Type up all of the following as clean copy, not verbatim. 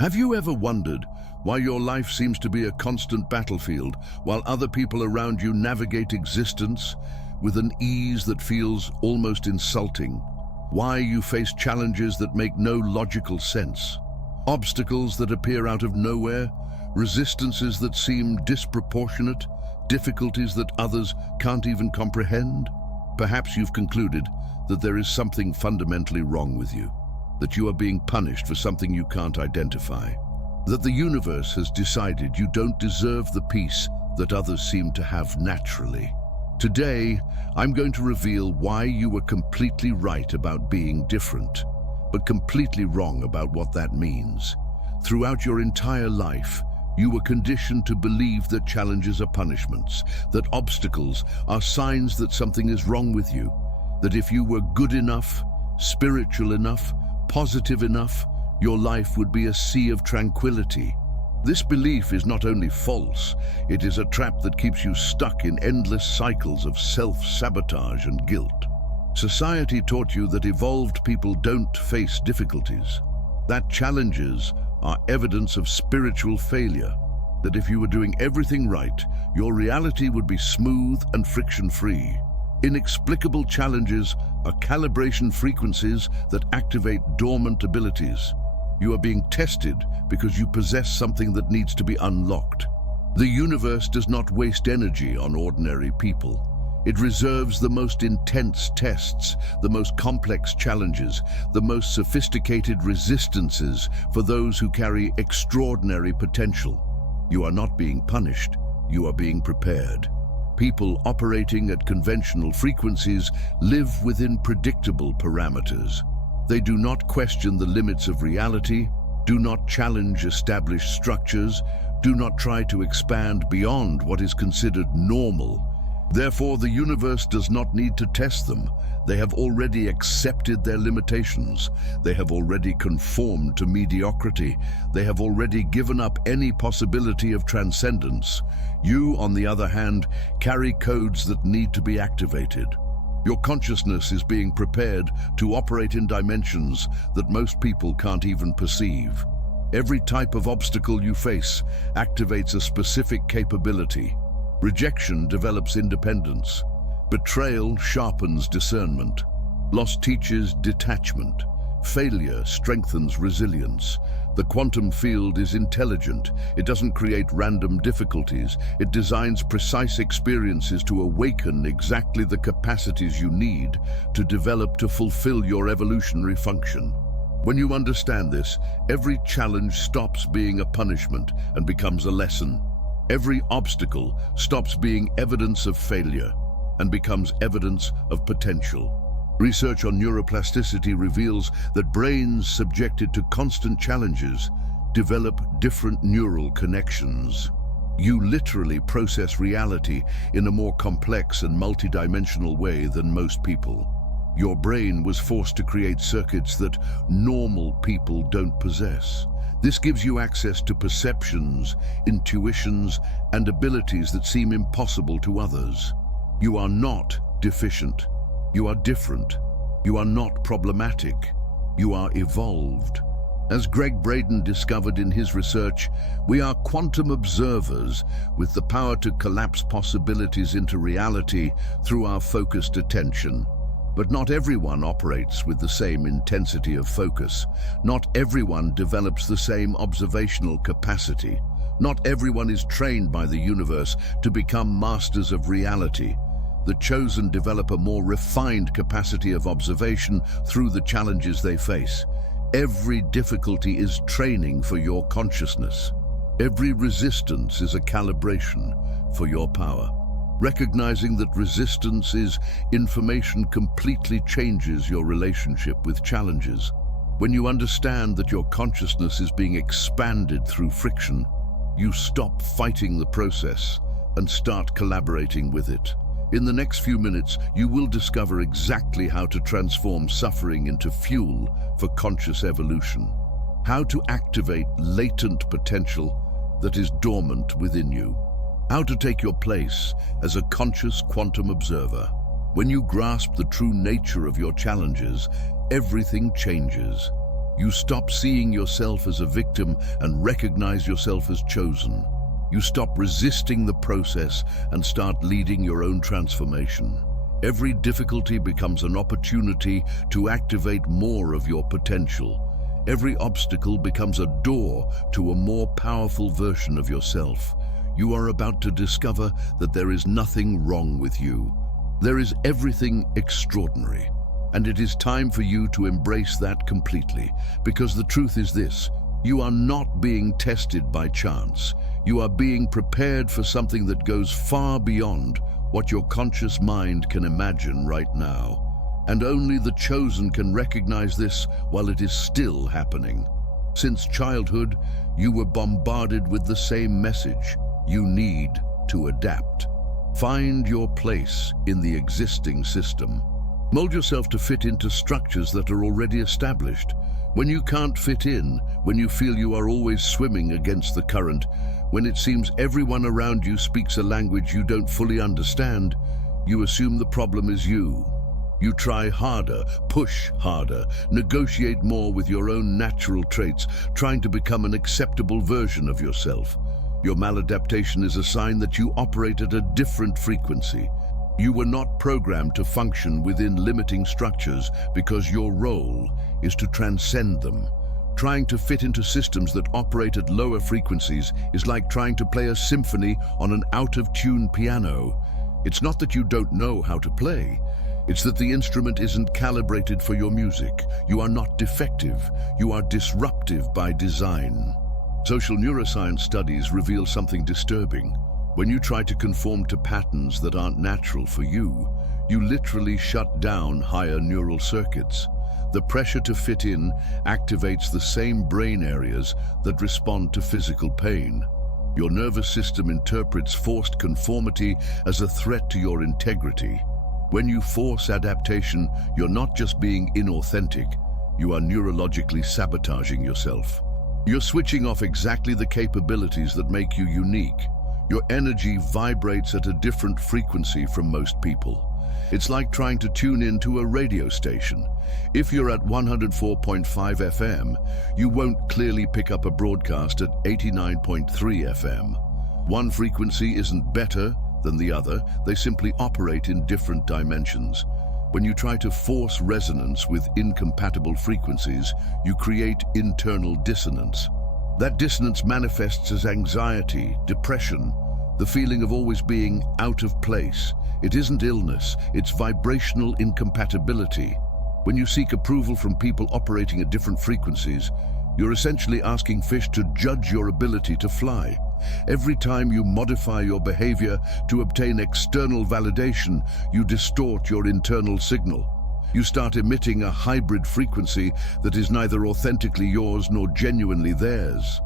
Have you ever wondered why your life seems to be a constant battlefield while other people around you navigate existence with an ease that feels almost insulting? Why you face challenges that make no logical sense? Obstacles that appear out of nowhere? Resistances that seem disproportionate? Difficulties that others can't even comprehend? Perhaps you've concluded that there is something fundamentally wrong with you, that you are being punished for something you can't identify, that the universe has decided you don't deserve the peace that others seem to have naturally. Today, I'm going to reveal why you were completely right about being different, but completely wrong about what that means. Throughout your entire life, you were conditioned to believe that challenges are punishments, that obstacles are signs that something is wrong with you, that if you were good enough, spiritual enough, positive enough, your life would be a sea of tranquility. This belief is not only false, it is a trap that keeps you stuck in endless cycles of self-sabotage and guilt. Society taught you that evolved people don't face difficulties, that challenges are evidence of spiritual failure, that if you were doing everything right, your reality would be smooth and friction-free. Inexplicable challenges are calibration frequencies that activate dormant abilities. You are being tested because you possess something that needs to be unlocked. The universe does not waste energy on ordinary people. It reserves the most intense tests, the most complex challenges, the most sophisticated resistances for those who carry extraordinary potential. You are not being punished, you are being prepared. People operating at conventional frequencies live within predictable parameters. They do not question the limits of reality, do not challenge established structures, do not try to expand beyond what is considered normal. Therefore, the universe does not need to test them. They have already accepted their limitations. They have already conformed to mediocrity. They have already given up any possibility of transcendence. You, on the other hand, carry codes that need to be activated. Your consciousness is being prepared to operate in dimensions that most people can't even perceive. Every type of obstacle you face activates a specific capability. Rejection develops independence. Betrayal sharpens discernment. Loss teaches detachment. Failure strengthens resilience. The quantum field is intelligent. It doesn't create random difficulties. It designs precise experiences to awaken exactly the capacities you need to develop to fulfill your evolutionary function. When you understand this, every challenge stops being a punishment and becomes a lesson. Every obstacle stops being evidence of failure and becomes evidence of potential. Research on neuroplasticity reveals that brains subjected to constant challenges develop different neural connections. You literally process reality in a more complex and multidimensional way than most people. Your brain was forced to create circuits that normal people don't possess. This gives you access to perceptions, intuitions, and abilities that seem impossible to others. You are not deficient. You are different. You are not problematic. You are evolved. As Greg Braden discovered in his research, we are quantum observers with the power to collapse possibilities into reality through our focused attention. But not everyone operates with the same intensity of focus. Not everyone develops the same observational capacity. Not everyone is trained by the universe to become masters of reality. The chosen develop a more refined capacity of observation through the challenges they face. Every difficulty is training for your consciousness. Every resistance is a calibration for your power. Recognizing that resistance is information completely changes your relationship with challenges. When you understand that your consciousness is being expanded through friction, you stop fighting the process and start collaborating with it. In the next few minutes, you will discover exactly how to transform suffering into fuel for conscious evolution. How to activate latent potential that is dormant within you. How to take your place as a conscious quantum observer. When you grasp the true nature of your challenges, everything changes. You stop seeing yourself as a victim and recognize yourself as chosen. You stop resisting the process and start leading your own transformation. Every difficulty becomes an opportunity to activate more of your potential. Every obstacle becomes a door to a more powerful version of yourself. You are about to discover that there is nothing wrong with you. There is everything extraordinary. And it is time for you to embrace that completely, because the truth is this: you are not being tested by chance. You are being prepared for something that goes far beyond what your conscious mind can imagine right now. And only the chosen can recognize this while it is still happening. Since childhood, you were bombarded with the same message: you need to adapt. Find your place in the existing system. Mold yourself to fit into structures that are already established. When you can't fit in, when you feel you are always swimming against the current, when it seems everyone around you speaks a language you don't fully understand, you assume the problem is you. You try harder, push harder, negotiate more with your own natural traits, trying to become an acceptable version of yourself. Your maladaptation is a sign that you operate at a different frequency. You were not programmed to function within limiting structures because your role is to transcend them. Trying to fit into systems that operate at lower frequencies is like trying to play a symphony on an out-of-tune piano. It's not that you don't know how to play. It's that the instrument isn't calibrated for your music. You are not defective. You are disruptive by design. Social neuroscience studies reveal something disturbing. When you try to conform to patterns that aren't natural for you, you literally shut down higher neural circuits. The pressure to fit in activates the same brain areas that respond to physical pain. Your nervous system interprets forced conformity as a threat to your integrity. When you force adaptation, you're not just being inauthentic, you are neurologically sabotaging yourself. You're switching off exactly the capabilities that make you unique. Your energy vibrates at a different frequency from most people. It's like trying to tune into a radio station. If you're at 104.5 FM, you won't clearly pick up a broadcast at 89.3 FM. One frequency isn't better than the other, they simply operate in different dimensions. When you try to force resonance with incompatible frequencies, you create internal dissonance. That dissonance manifests as anxiety, depression, the feeling of always being out of place. It isn't illness, it's vibrational incompatibility. When you seek approval from people operating at different frequencies, you're essentially asking fish to judge your ability to fly. Every time you modify your behavior to obtain external validation, you distort your internal signal. You start emitting a hybrid frequency that is neither authentically yours nor genuinely theirs.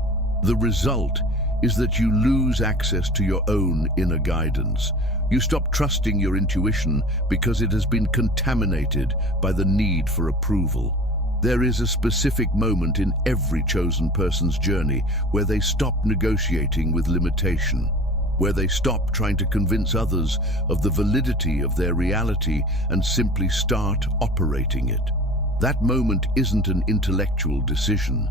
The result is that you lose access to your own inner guidance. You stop trusting your intuition because it has been contaminated by the need for approval. There is a specific moment in every chosen person's journey where they stop negotiating with limitation, where they stop trying to convince others of the validity of their reality and simply start operating it. That moment isn't an intellectual decision,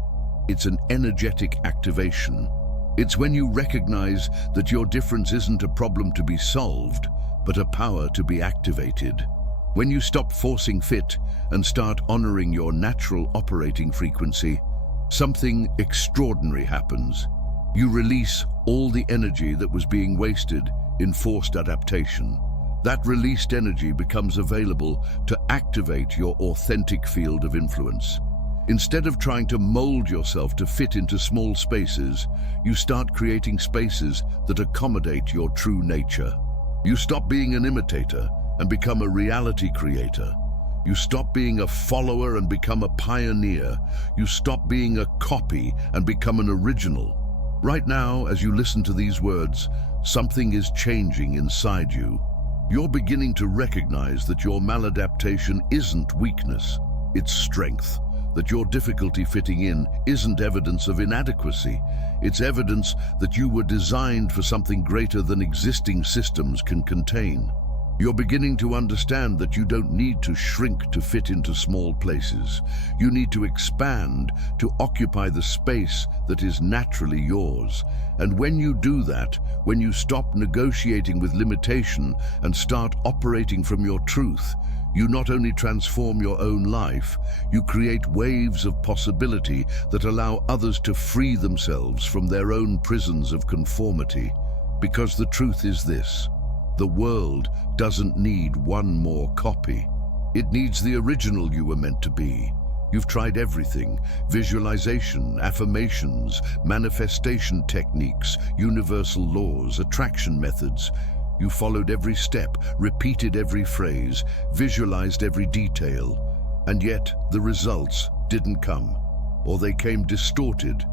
it's an energetic activation. It's when you recognize that your difference isn't a problem to be solved, but a power to be activated. When you stop forcing fit and start honoring your natural operating frequency, something extraordinary happens. You release all the energy that was being wasted in forced adaptation. That released energy becomes available to activate your authentic field of influence. Instead of trying to mold yourself to fit into small spaces, you start creating spaces that accommodate your true nature. You stop being an imitator and become a reality creator. You stop being a follower and become a pioneer. You stop being a copy and become an original. Right now, as you listen to these words, something is changing inside you. You're beginning to recognize that your maladaptation isn't weakness, it's strength. That your difficulty fitting in isn't evidence of inadequacy. It's evidence that you were designed for something greater than existing systems can contain. You're beginning to understand that you don't need to shrink to fit into small places. You need to expand to occupy the space that is naturally yours. And when you do that, when you stop negotiating with limitation and start operating from your truth, you not only transform your own life, you create waves of possibility that allow others to free themselves from their own prisons of conformity. Because the truth is this: the world doesn't need one more copy. It needs the original you were meant to be. You've tried everything: visualization, affirmations, manifestation techniques, universal laws, attraction methods. You followed every step, repeated every phrase, visualized every detail, and yet the results didn't come. Or they came distorted,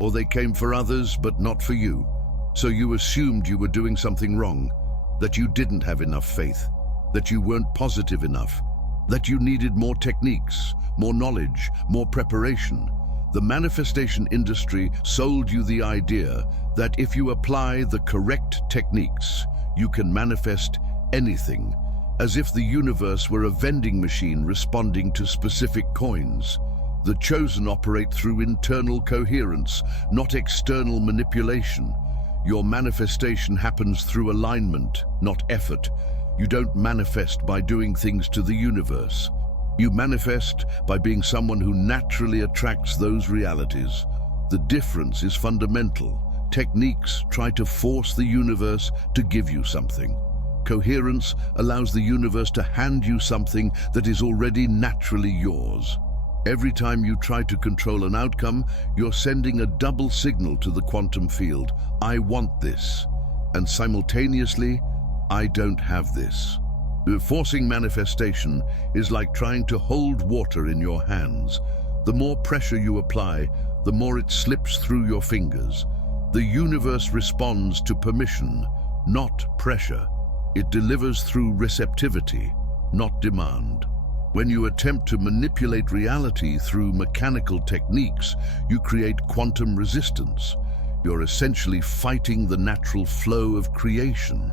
or they came for others but not for you. So you assumed you were doing something wrong, that you didn't have enough faith, that you weren't positive enough, that you needed more techniques, more knowledge, more preparation. The manifestation industry sold you the idea that if you apply the correct techniques, you can manifest anything, as if the universe were a vending machine responding to specific coins. The chosen operate through internal coherence, not external manipulation. Your manifestation happens through alignment, not effort. You don't manifest by doing things to the universe. You manifest by being someone who naturally attracts those realities. The difference is fundamental. Techniques try to force the universe to give you something. Coherence allows the universe to hand you something that is already naturally yours. Every time you try to control an outcome, you're sending a double signal to the quantum field: I want this, and simultaneously, I don't have this. Forcing manifestation is like trying to hold water in your hands. The more pressure you apply, the more it slips through your fingers. The universe responds to permission, not pressure. It delivers through receptivity, not demand. When you attempt to manipulate reality through mechanical techniques, you create quantum resistance. You're essentially fighting the natural flow of creation.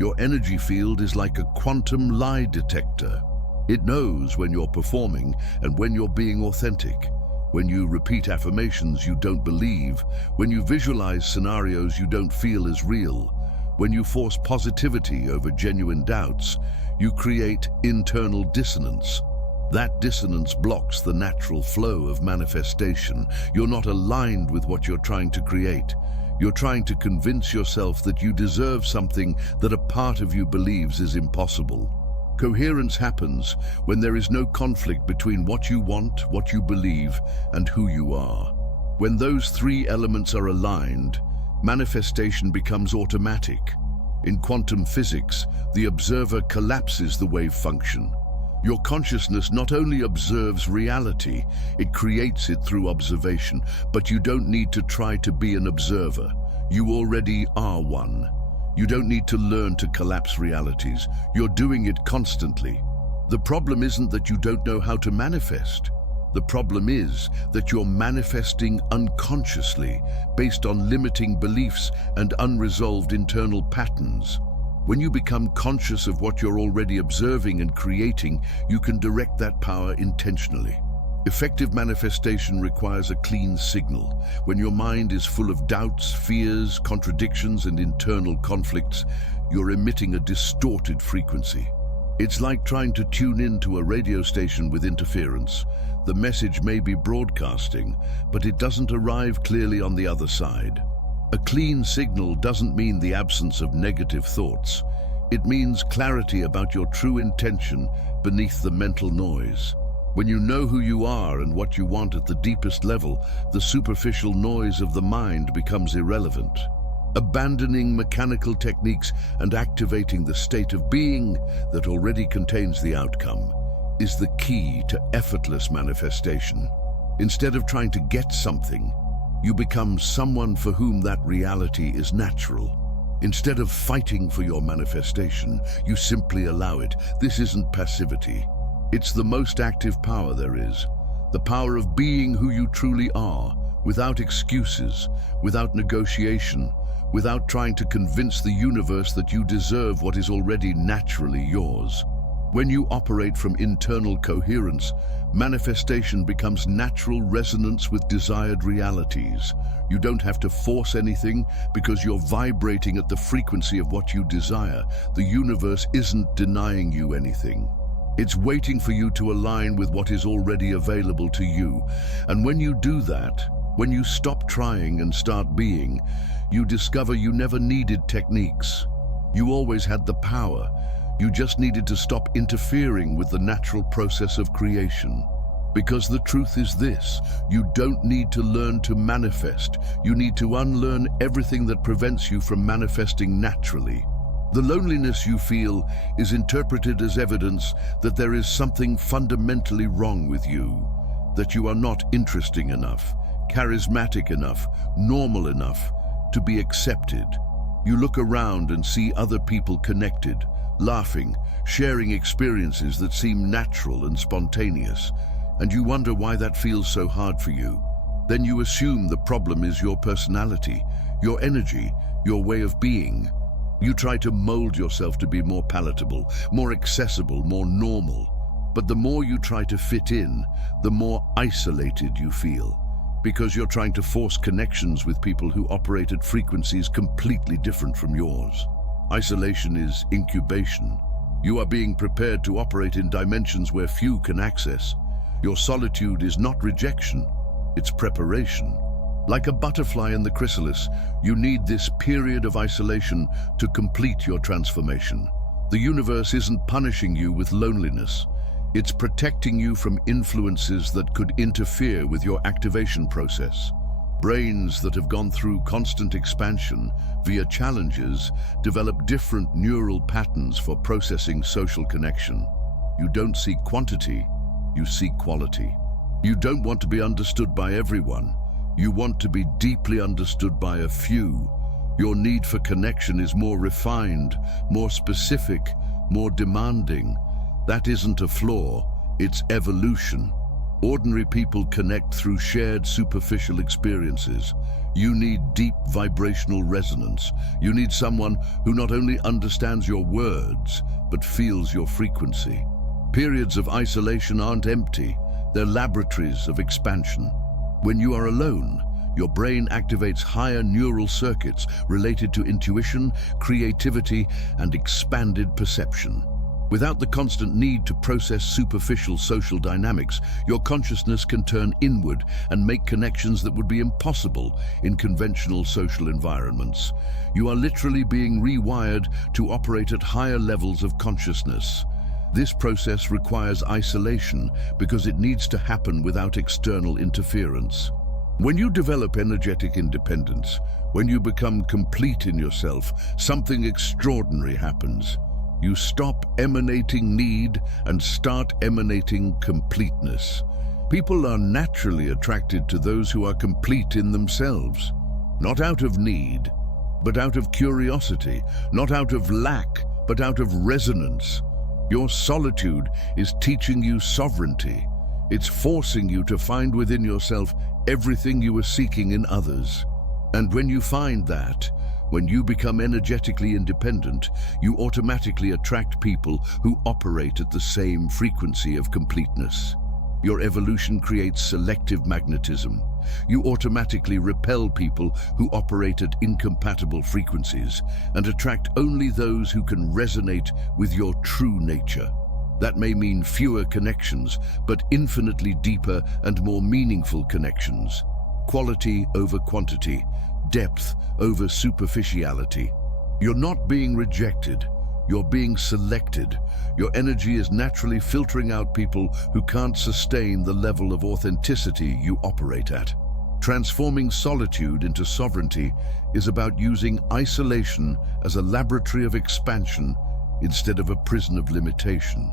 Your energy field is like a quantum lie detector. It knows when you're performing and when you're being authentic. When you repeat affirmations you don't believe, when you visualize scenarios you don't feel as real, when you force positivity over genuine doubts, you create internal dissonance. That dissonance blocks the natural flow of manifestation. You're not aligned with what you're trying to create. You're trying to convince yourself that you deserve something that a part of you believes is impossible. Coherence happens when there is no conflict between what you want, what you believe, and who you are. When those three elements are aligned, manifestation becomes automatic. In quantum physics, the observer collapses the wave function. Your consciousness not only observes reality, it creates it through observation, but you don't need to try to be an observer. You already are one. You don't need to learn to collapse realities. You're doing it constantly. The problem isn't that you don't know how to manifest. The problem is that you're manifesting unconsciously, based on limiting beliefs and unresolved internal patterns. When you become conscious of what you're already observing and creating, you can direct that power intentionally. Effective manifestation requires a clean signal. When your mind is full of doubts, fears, contradictions, and internal conflicts, you're emitting a distorted frequency. It's like trying to tune into a radio station with interference. The message may be broadcasting, but it doesn't arrive clearly on the other side. A clean signal doesn't mean the absence of negative thoughts. It means clarity about your true intention beneath the mental noise. When you know who you are and what you want at the deepest level, the superficial noise of the mind becomes irrelevant. Abandoning mechanical techniques and activating the state of being that already contains the outcome is the key to effortless manifestation. Instead of trying to get something, you become someone for whom that reality is natural. Instead of fighting for your manifestation, you simply allow it. This isn't passivity. It's the most active power there is. The power of being who you truly are, without excuses, without negotiation, without trying to convince the universe that you deserve what is already naturally yours. When you operate from internal coherence, manifestation becomes natural resonance with desired realities. You don't have to force anything because you're vibrating at the frequency of what you desire. The universe isn't denying you anything. It's waiting for you to align with what is already available to you. And when you do that, when you stop trying and start being, you discover you never needed techniques. You always had the power. You just needed to stop interfering with the natural process of creation. Because the truth is this, you don't need to learn to manifest. You need to unlearn everything that prevents you from manifesting naturally. The loneliness you feel is interpreted as evidence that there is something fundamentally wrong with you, that you are not interesting enough, charismatic enough, normal enough to be accepted. You look around and see other people connected, laughing, sharing experiences that seem natural and spontaneous, and you wonder why that feels so hard for you. Then you assume the problem is your personality, your energy, your way of being. You try to mold yourself to be more palatable, more accessible, more normal. But the more you try to fit in, the more isolated you feel, because you're trying to force connections with people who operate at frequencies completely different from yours. Isolation is incubation. You are being prepared to operate in dimensions where few can access. Your solitude is not rejection, it's preparation. Like a butterfly in the chrysalis, you need this period of isolation to complete your transformation. The universe isn't punishing you with loneliness. It's protecting you from influences that could interfere with your activation process. Brains that have gone through constant expansion via challenges develop different neural patterns for processing social connection. You don't seek quantity, you seek quality. You don't want to be understood by everyone. You want to be deeply understood by a few. Your need for connection is more refined, more specific, more demanding. That isn't a flaw, it's evolution. Ordinary people connect through shared superficial experiences. You need deep vibrational resonance. You need someone who not only understands your words, but feels your frequency. Periods of isolation aren't empty, they're laboratories of expansion. When you are alone, your brain activates higher neural circuits related to intuition, creativity, and expanded perception. Without the constant need to process superficial social dynamics, your consciousness can turn inward and make connections that would be impossible in conventional social environments. You are literally being rewired to operate at higher levels of consciousness. This process requires isolation because it needs to happen without external interference. When you develop energetic independence, when you become complete in yourself, something extraordinary happens. You stop emanating need and start emanating completeness. People are naturally attracted to those who are complete in themselves, not out of need, but out of curiosity, not out of lack, but out of resonance. Your solitude is teaching you sovereignty. It's forcing you to find within yourself everything you are seeking in others. And when you find that, when you become energetically independent, you automatically attract people who operate at the same frequency of completeness. Your evolution creates selective magnetism. You automatically repel people who operate at incompatible frequencies and attract only those who can resonate with your true nature. That may mean fewer connections, but infinitely deeper and more meaningful connections. Quality over quantity, depth over superficiality. You're not being rejected, you're being selected. Your energy is naturally filtering out people who can't sustain the level of authenticity you operate at. Transforming solitude into sovereignty is about using isolation as a laboratory of expansion instead of a prison of limitation.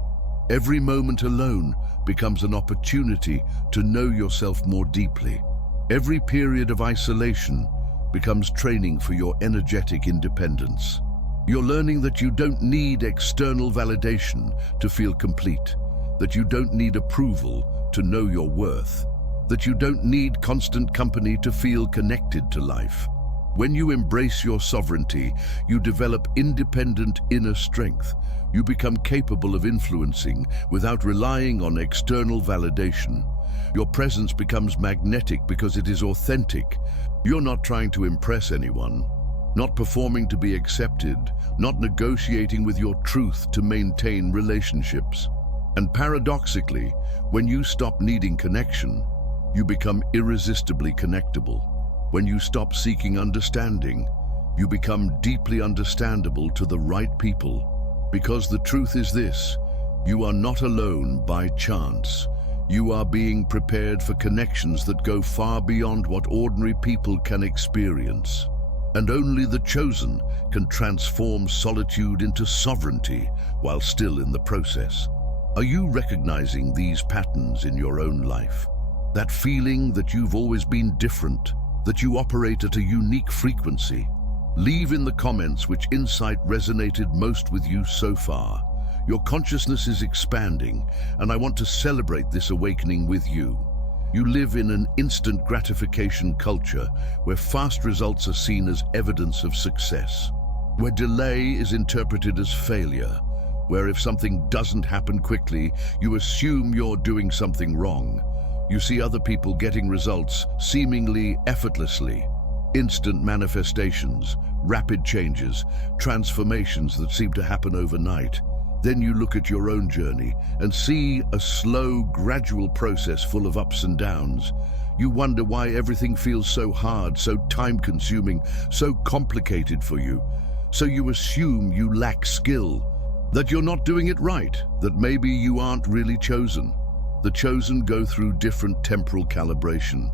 Every moment alone becomes an opportunity to know yourself more deeply. Every period of isolation becomes training for your energetic independence. You're learning that you don't need external validation to feel complete, that you don't need approval to know your worth, that you don't need constant company to feel connected to life. When you embrace your sovereignty, you develop independent inner strength. You become capable of influencing without relying on external validation. Your presence becomes magnetic because it is authentic. You're not trying to impress anyone, not performing to be accepted, not negotiating with your truth to maintain relationships. And paradoxically, when you stop needing connection, you become irresistibly connectable. When you stop seeking understanding, you become deeply understandable to the right people. Because the truth is this: you are not alone by chance. You are being prepared for connections that go far beyond what ordinary people can experience. And only the chosen can transform solitude into sovereignty while still in the process. Are you recognizing these patterns in your own life? That feeling that you've always been different, that you operate at a unique frequency? Leave in the comments which insight resonated most with you so far. Your consciousness is expanding, and I want to celebrate this awakening with you. You live in an instant gratification culture where fast results are seen as evidence of success, where delay is interpreted as failure, where if something doesn't happen quickly, you assume you're doing something wrong. You see other people getting results seemingly effortlessly, instant manifestations, rapid changes, transformations that seem to happen overnight. Then you look at your own journey and see a slow, gradual process full of ups and downs. You wonder why everything feels so hard, so time-consuming, so complicated for you. So you assume you lack skill, that you're not doing it right, that maybe you aren't really chosen. The chosen go through different temporal calibration.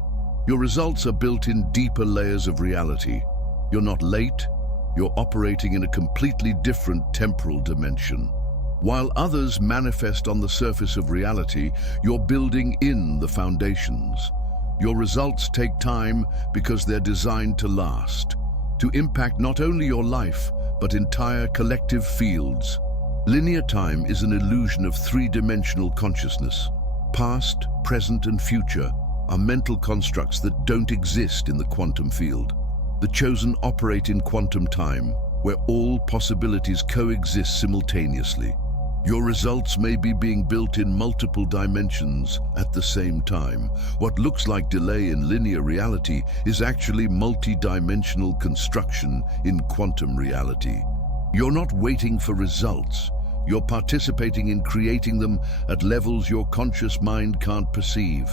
Your results are built in deeper layers of reality. You're not late, you're operating in a completely different temporal dimension. While others manifest on the surface of reality, you're building in the foundations. Your results take time because they're designed to last, to impact not only your life, but entire collective fields. Linear time is an illusion of three-dimensional consciousness. Past, present, and future are mental constructs that don't exist in the quantum field. The chosen operate in quantum time, where all possibilities coexist simultaneously. Your results may be being built in multiple dimensions at the same time. What looks like delay in linear reality is actually multi-dimensional construction in quantum reality. You're not waiting for results. You're participating in creating them at levels your conscious mind can't perceive.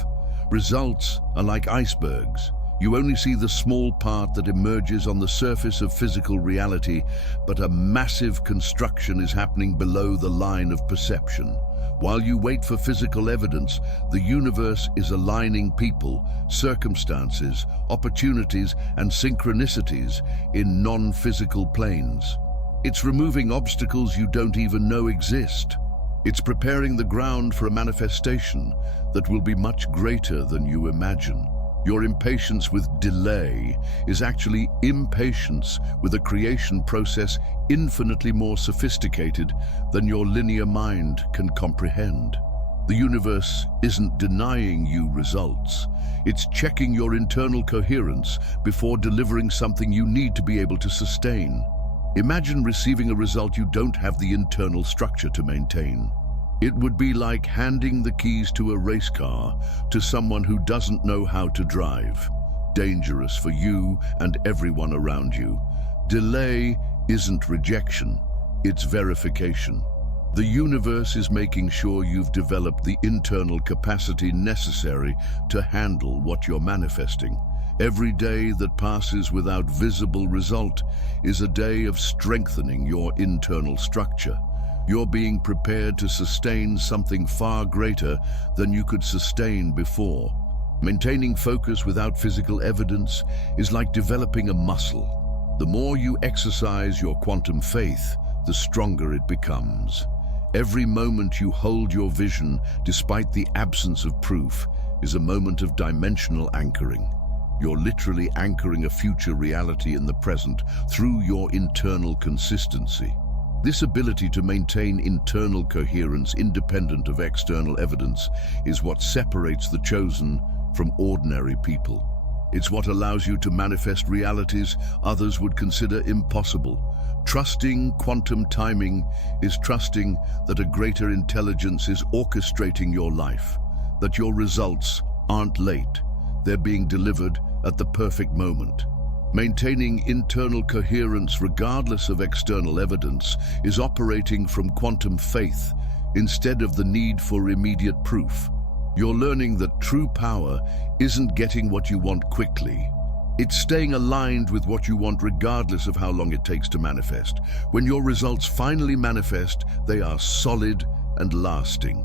Results are like icebergs. You only see the small part that emerges on the surface of physical reality, but a massive construction is happening below the line of perception. While you wait for physical evidence, the universe is aligning people, circumstances, opportunities, and synchronicities in non-physical planes. It's removing obstacles you don't even know exist. It's preparing the ground for a manifestation that will be much greater than you imagine. Your impatience with delay is actually impatience with a creation process infinitely more sophisticated than your linear mind can comprehend. The universe isn't denying you results. It's checking your internal coherence before delivering something you need to be able to sustain. Imagine receiving a result you don't have the internal structure to maintain. It would be like handing the keys to a race car to someone who doesn't know how to drive. Dangerous for you and everyone around you. Delay isn't rejection, it's verification. The universe is making sure you've developed the internal capacity necessary to handle what you're manifesting. Every day that passes without visible result is a day of strengthening your internal structure. You're being prepared to sustain something far greater than you could sustain before. Maintaining focus without physical evidence is like developing a muscle. The more you exercise your quantum faith, the stronger it becomes. Every moment you hold your vision, despite the absence of proof, is a moment of dimensional anchoring. You're literally anchoring a future reality in the present through your internal consistency. This ability to maintain internal coherence independent of external evidence is what separates the chosen from ordinary people. It's what allows you to manifest realities others would consider impossible. Trusting quantum timing is trusting that a greater intelligence is orchestrating your life, that your results aren't late, they're being delivered at the perfect moment. Maintaining internal coherence regardless of external evidence is operating from quantum faith instead of the need for immediate proof. You're learning that true power isn't getting what you want quickly. It's staying aligned with what you want regardless of how long it takes to manifest. When your results finally manifest, they are solid and lasting.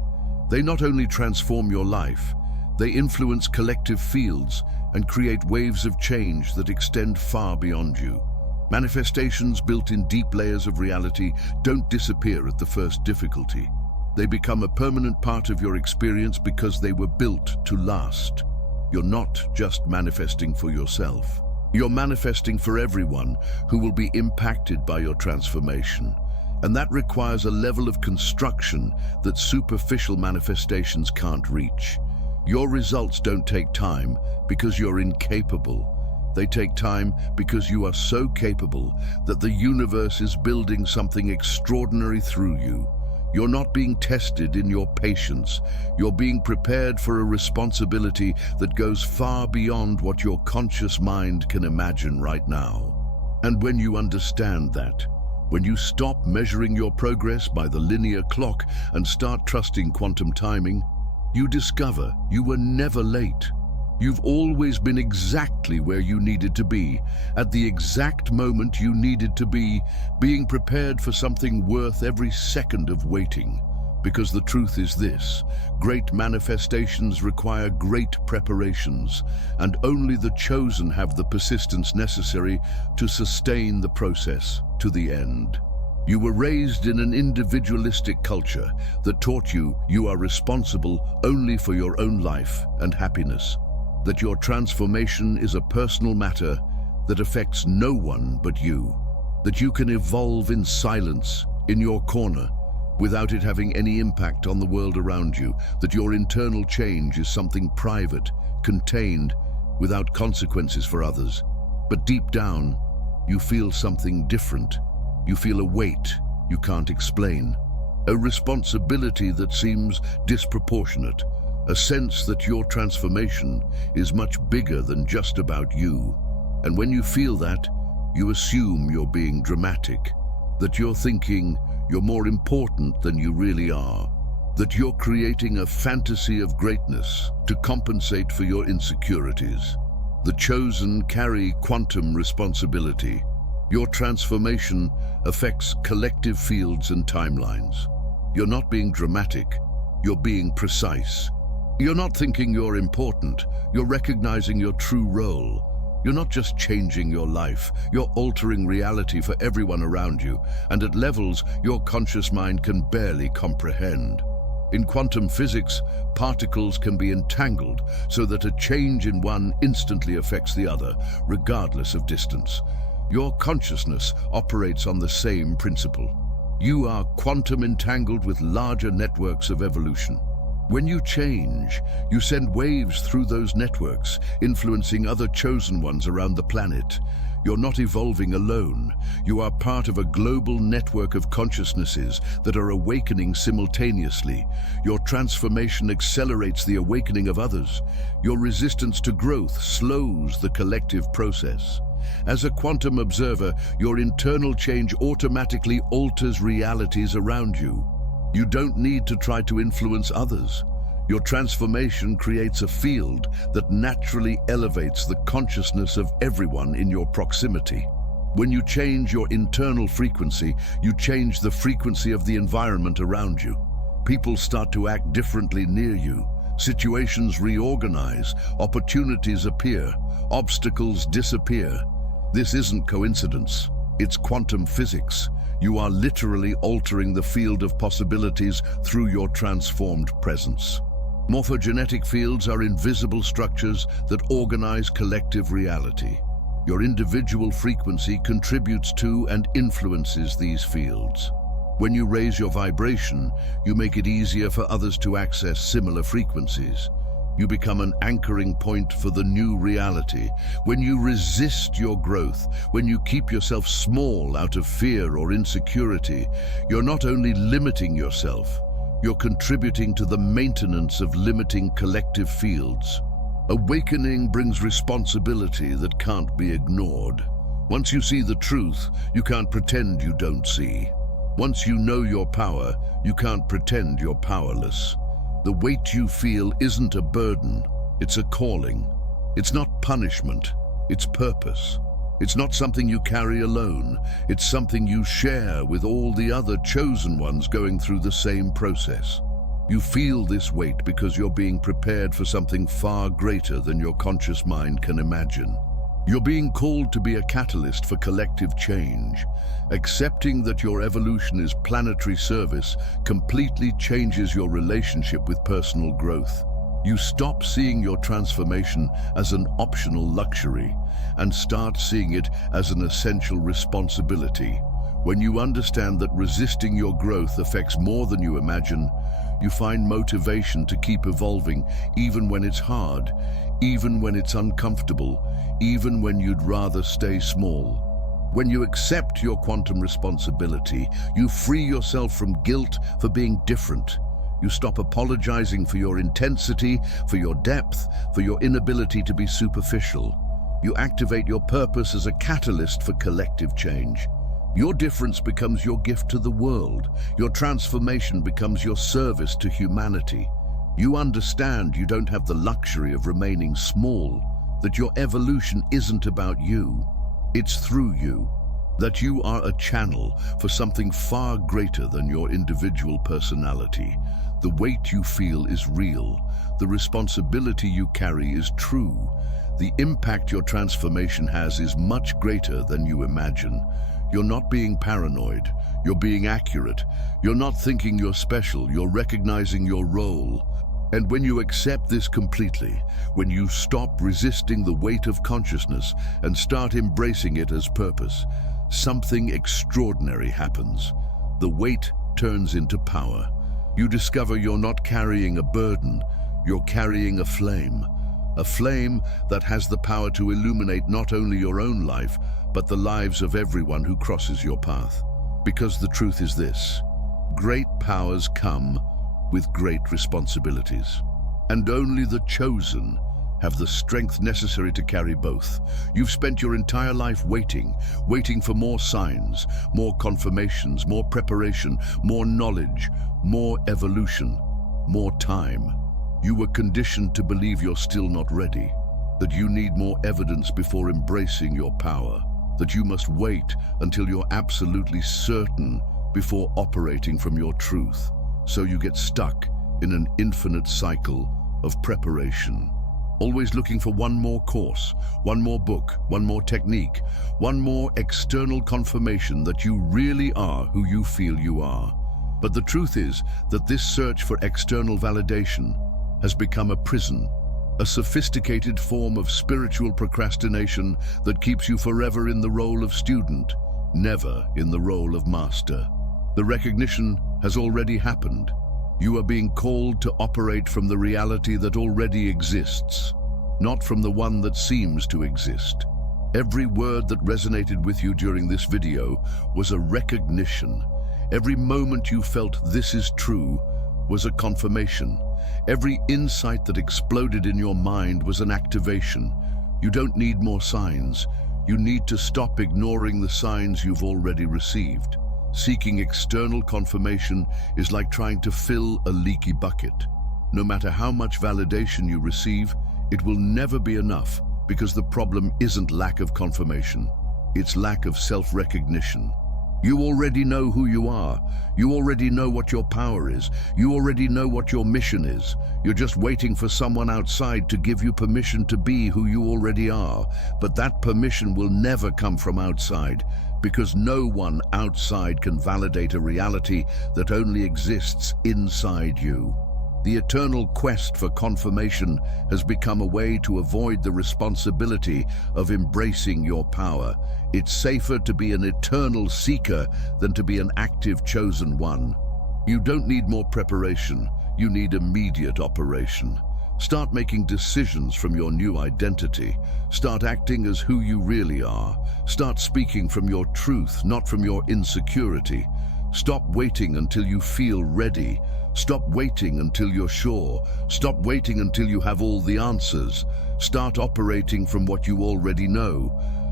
They not only transform your life, they influence collective fields and create waves of change that extend far beyond you. Manifestations built in deep layers of reality don't disappear at the first difficulty. They become a permanent part of your experience because they were built to last. You're not just manifesting for yourself. You're manifesting for everyone who will be impacted by your transformation. And that requires a level of construction that superficial manifestations can't reach. Your results don't take time because you're incapable. They take time because you are so capable that the universe is building something extraordinary through you. You're not being tested in your patience. You're being prepared for a responsibility that goes far beyond what your conscious mind can imagine right now. And when you understand that, when you stop measuring your progress by the linear clock and start trusting quantum timing, you discover you were never late. You've always been exactly where you needed to be, at the exact moment you needed to be, being prepared for something worth every second of waiting. Because the truth is this: great manifestations require great preparations, and only the chosen have the persistence necessary to sustain the process to the end. You were raised in an individualistic culture that taught you you are responsible only for your own life and happiness, that your transformation is a personal matter that affects no one but you, that you can evolve in silence, in your corner, without it having any impact on the world around you, that your internal change is something private, contained, without consequences for others. But deep down, you feel something different. You feel a weight you can't explain, a responsibility that seems disproportionate, a sense that your transformation is much bigger than just about you. And when you feel that, you assume you're being dramatic, that you're thinking you're more important than you really are, that you're creating a fantasy of greatness to compensate for your insecurities. The chosen carry quantum responsibility. Your transformation affects collective fields and timelines. You're not being dramatic, you're being precise. You're not thinking you're important, you're recognizing your true role. You're not just changing your life, you're altering reality for everyone around you, and at levels your conscious mind can barely comprehend. In quantum physics, particles can be entangled so that a change in one instantly affects the other, regardless of distance. Your consciousness operates on the same principle. You are quantum entangled with larger networks of evolution. When you change, you send waves through those networks, influencing other chosen ones around the planet. You're not evolving alone. You are part of a global network of consciousnesses that are awakening simultaneously. Your transformation accelerates the awakening of others. Your resistance to growth slows the collective process. As a quantum observer, your internal change automatically alters realities around you. You don't need to try to influence others. Your transformation creates a field that naturally elevates the consciousness of everyone in your proximity. When you change your internal frequency, you change the frequency of the environment around you. People start to act differently near you. Situations reorganize, opportunities appear, obstacles disappear. This isn't coincidence, it's quantum physics. You are literally altering the field of possibilities through your transformed presence. Morphogenetic fields are invisible structures that organize collective reality. Your individual frequency contributes to and influences these fields. When you raise your vibration, you make it easier for others to access similar frequencies. You become an anchoring point for the new reality. When you resist your growth, when you keep yourself small out of fear or insecurity, you're not only limiting yourself, you're contributing to the maintenance of limiting collective fields. Awakening brings responsibility that can't be ignored. Once you see the truth, you can't pretend you don't see. Once you know your power, you can't pretend you're powerless. The weight you feel isn't a burden, it's a calling. It's not punishment, it's purpose. It's not something you carry alone, it's something you share with all the other chosen ones going through the same process. You feel this weight because you're being prepared for something far greater than your conscious mind can imagine. You're being called to be a catalyst for collective change. Accepting that your evolution is planetary service completely changes your relationship with personal growth. You stop seeing your transformation as an optional luxury and start seeing it as an essential responsibility. When you understand that resisting your growth affects more than you imagine, you find motivation to keep evolving even when it's hard, even when it's uncomfortable, even when you'd rather stay small. When you accept your quantum responsibility, you free yourself from guilt for being different. You stop apologizing for your intensity, for your depth, for your inability to be superficial. You activate your purpose as a catalyst for collective change. Your difference becomes your gift to the world. Your transformation becomes your service to humanity. You understand you don't have the luxury of remaining small, that your evolution isn't about you, it's through you, that you are a channel for something far greater than your individual personality. The weight you feel is real, the responsibility you carry is true, the impact your transformation has is much greater than you imagine. You're not being paranoid, you're being accurate. You're not thinking you're special, you're recognizing your role. And when you accept this completely, when you stop resisting the weight of consciousness and start embracing it as purpose, something extraordinary happens. The weight turns into power. You discover you're not carrying a burden, you're carrying a flame that has the power to illuminate not only your own life, but the lives of everyone who crosses your path. Because the truth is this: great powers come with great responsibilities, and only the chosen have the strength necessary to carry both. You've spent your entire life waiting for more signs, more confirmations, more preparation, more knowledge, more evolution, more time. You were conditioned to believe you're still not ready, that you need more evidence before embracing your power, that you must wait until you're absolutely certain before operating from your truth. So you get stuck in an infinite cycle of preparation, always looking for one more course, one more book, one more technique, one more external confirmation that you really are who you feel you are. But the truth is that this search for external validation has become a prison, a sophisticated form of spiritual procrastination that keeps you forever in the role of student, never in the role of master. The recognition has already happened. You are being called to operate from the reality that already exists, not from the one that seems to exist. Every word that resonated with you during this video was a recognition. Every moment you felt this is true was a confirmation. Every insight that exploded in your mind was an activation. You don't need more signs. You need to stop ignoring the signs you've already received. Seeking external confirmation is like trying to fill a leaky bucket. No matter how much validation you receive, it will never be enough, because the problem isn't lack of confirmation, it's lack of self-recognition. You already know who you are. You already know what your power is. You already know what your mission is. You're just waiting for someone outside to give you permission to be who you already are. But that permission will never come from outside, because no one outside can validate a reality that only exists inside you. The eternal quest for confirmation has become a way to avoid the responsibility of embracing your power. It's safer to be an eternal seeker than to be an active chosen one. You don't need more preparation, you need immediate operation. Start making decisions from your new identity. Start acting as who you really are. Start speaking from your truth, not from your insecurity. Stop waiting until you feel ready. Stop waiting until you're sure. Stop waiting until you have all the answers. Start operating from what you already know.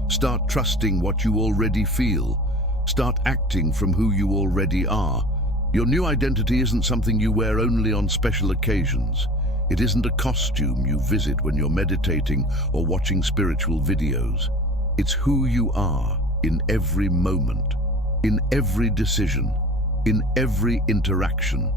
Start trusting what you already feel. Start acting from who you already are. Your new identity isn't something you wear only on special occasions. It isn't a costume you visit when you're meditating or watching spiritual videos. It's who you are in every moment, in every decision, in every interaction,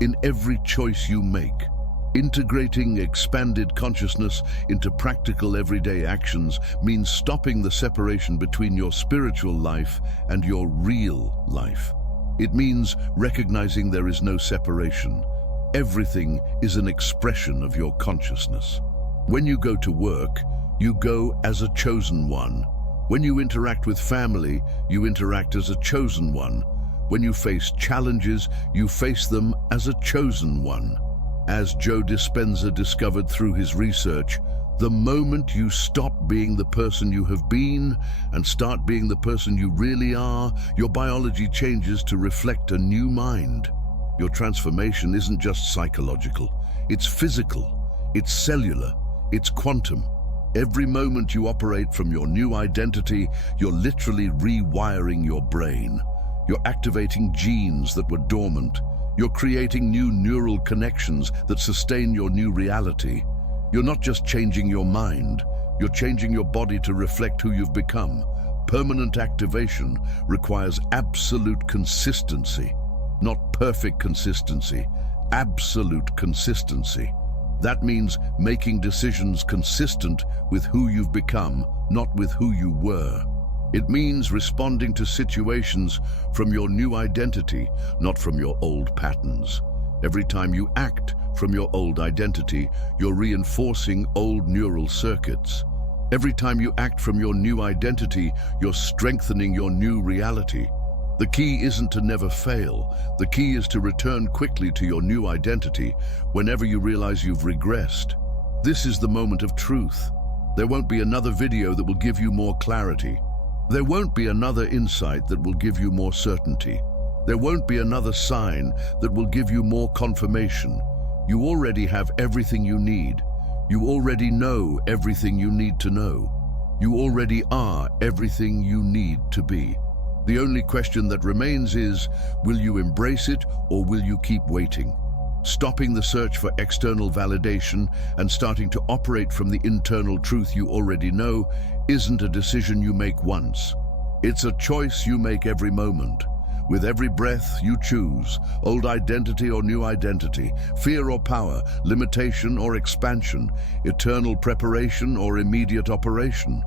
in every choice you make. Integrating expanded consciousness into practical everyday actions means stopping the separation between your spiritual life and your real life. It means recognizing there is no separation. Everything is an expression of your consciousness. When you go to work, you go as a chosen one. When you interact with family, you interact as a chosen one. When you face challenges, you face them as a chosen one. As Joe Dispenza discovered through his research, the moment you stop being the person you have been and start being the person you really are, your biology changes to reflect a new mind. Your transformation isn't just psychological, it's physical, it's cellular, it's quantum. Every moment you operate from your new identity, you're literally rewiring your brain. You're activating genes that were dormant. You're creating new neural connections that sustain your new reality. You're not just changing your mind, you're changing your body to reflect who you've become. Permanent activation requires absolute consistency, not perfect consistency, absolute consistency. That means making decisions consistent with who you've become, not with who you were. It means responding to situations from your new identity, not from your old patterns. Every time you act from your old identity, you're reinforcing old neural circuits. Every time you act from your new identity, you're strengthening your new reality. The key isn't to never fail. The key is to return quickly to your new identity whenever you realize you've regressed. This is the moment of truth. There won't be another video that will give you more clarity. There won't be another insight that will give you more certainty. There won't be another sign that will give you more confirmation. You already have everything you need. You already know everything you need to know. You already are everything you need to be. The only question that remains is, will you embrace it or will you keep waiting? Stopping the search for external validation and starting to operate from the internal truth you already know isn't a decision you make once. It's a choice you make every moment. With every breath you choose, old identity or new identity, fear or power, limitation or expansion, eternal preparation or immediate operation.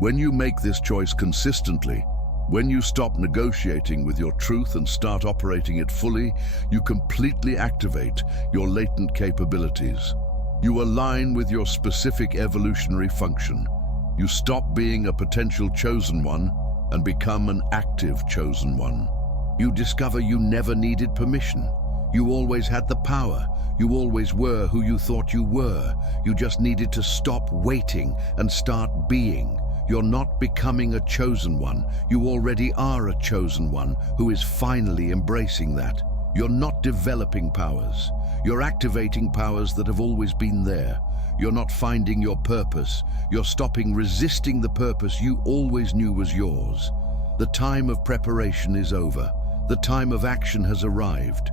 When you make this choice consistently, when you stop negotiating with your truth and start operating it fully, you completely activate your latent capabilities. You align with your specific evolutionary function. You stop being a potential chosen one and become an active chosen one. You discover you never needed permission. You always had the power. You always were who you thought you were. You just needed to stop waiting and start being. You're not becoming a chosen one. You already are a chosen one who is finally embracing that. You're not developing powers. You're activating powers that have always been there. You're not finding your purpose. You're stopping resisting the purpose you always knew was yours. The time of preparation is over. The time of action has arrived.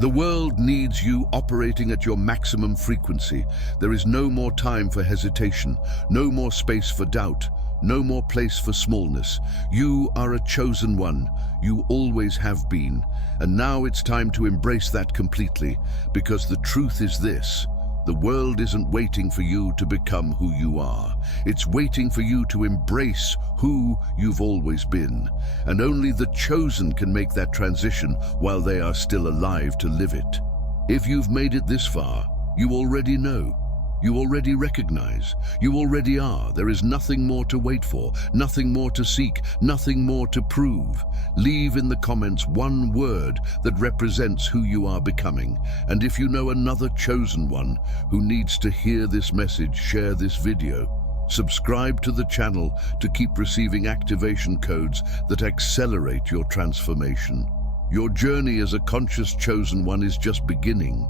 The world needs you operating at your maximum frequency. There is no more time for hesitation, no more space for doubt, no more place for smallness. You are a chosen one. You always have been. And now it's time to embrace that completely, because the truth is this. The world isn't waiting for you to become who you are. It's waiting for you to embrace who you've always been. And only the chosen can make that transition while they are still alive to live it. If you've made it this far, you already know. You already recognize. You already are. There is nothing more to wait for, nothing more to seek, nothing more to prove. Leave in the comments one word that represents who you are becoming. And if you know another chosen one who needs to hear this message, share this video. Subscribe to the channel to keep receiving activation codes that accelerate your transformation. Your journey as a conscious chosen one is just beginning.